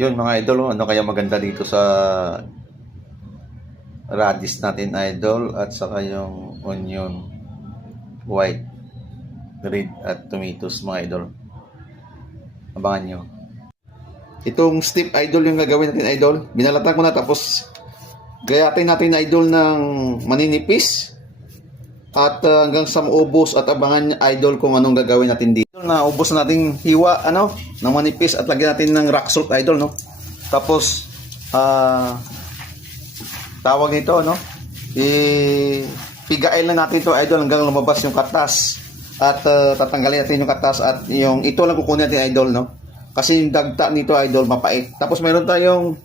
Yun mga idol, ano kaya maganda dito sa radish natin idol at saka yung onion white, red at tomatoes mga idol. Abangan nyo. Itong steep idol yung gagawin natin idol. Binalatan ko na tapos gayatin natin idol ng maninipis at hanggang sa maubos at abangan idol kung anong gagawin natin dito. Naubos na nating hiwa ng manipis at lagyan natin ng rock salt idol Tapos tawag nito pigain lang natin to idol hanggang lumabas yung katas at tatanggalin natin yung katas at yung ito lang kukunin natin idol kasi yung dagta nito idol mapait. Tapos meron tayong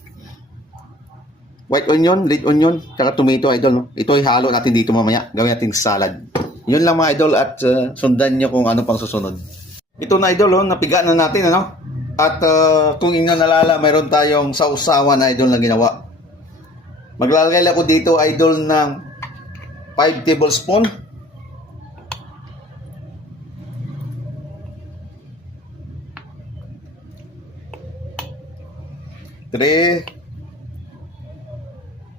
white onion, red onion, tsaka tomato idol Ito ihalo natin dito mamaya, gawin natin salad. Yun lang mga idol at sundan nyo kung ano pang susunod. Ito na idol napiga na natin at kung inyo nalala mayroon tayong sausawan na idol na ginawa. Maglalagay ako dito idol ng 5 tablespoon. Three,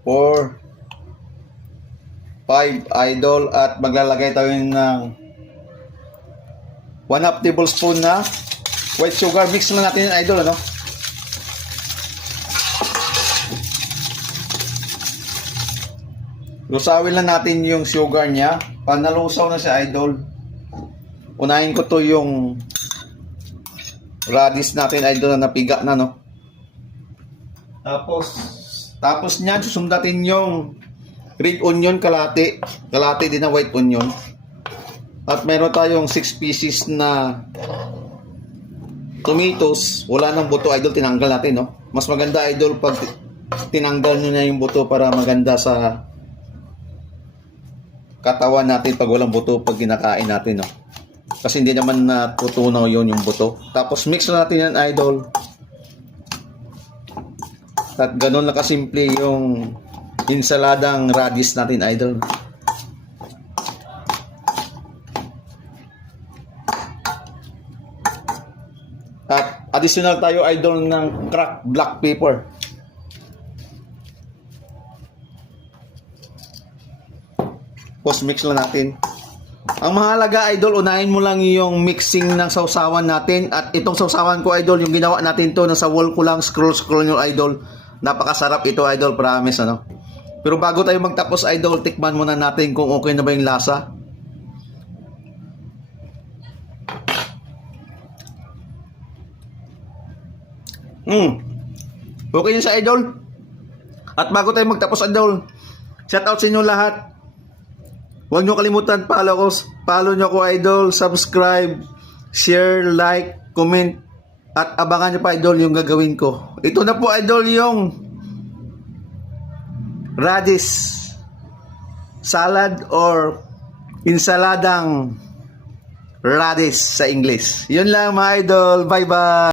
4, 5 idol at maglalagay tayo ng 1/2 tablespoon na white sugar. Mix na natin yung idol Lusawin lang natin yung sugar niya. Pag nalusaw na siya idol, unahin ko to yung radish natin idol na napiga na Tapos niyan susundatin yung red onion kalate din na white onion. At meron tayong 6 pieces na tomatoes. Wala nang buto idol, tinanggal natin Mas maganda idol pag tinanggal nyo na yung buto para maganda sa katawan natin pag walang buto pag kinakain natin Kasi hindi naman natutunaw yun yung buto. Tapos mix na natin yan idol. At ganun na kasimple yung insaladang radish natin idol. At additional tayo idol ng cracked black pepper. Post mix lang natin. Ang mahalaga idol, unahin mo lang yung mixing ng sausawan natin. At itong sausawan ko idol, yung ginawa natin to nasa wall ko lang, scroll nyo idol. Napakasarap ito idol, promise Pero bago tayo magtapos idol, tikman muna natin kung okay na ba yung lasa. Okay yun sa idol. At bago tayo magtapos idol, shout out sa inyo lahat. Huwag nyo kalimutan follow nyo ko idol, subscribe, share, like, comment, at abangan nyo pa idol yung gagawin ko. Ito na po idol yung radish salad or insaladang radish sa English. Yun lang mga idol, bye bye.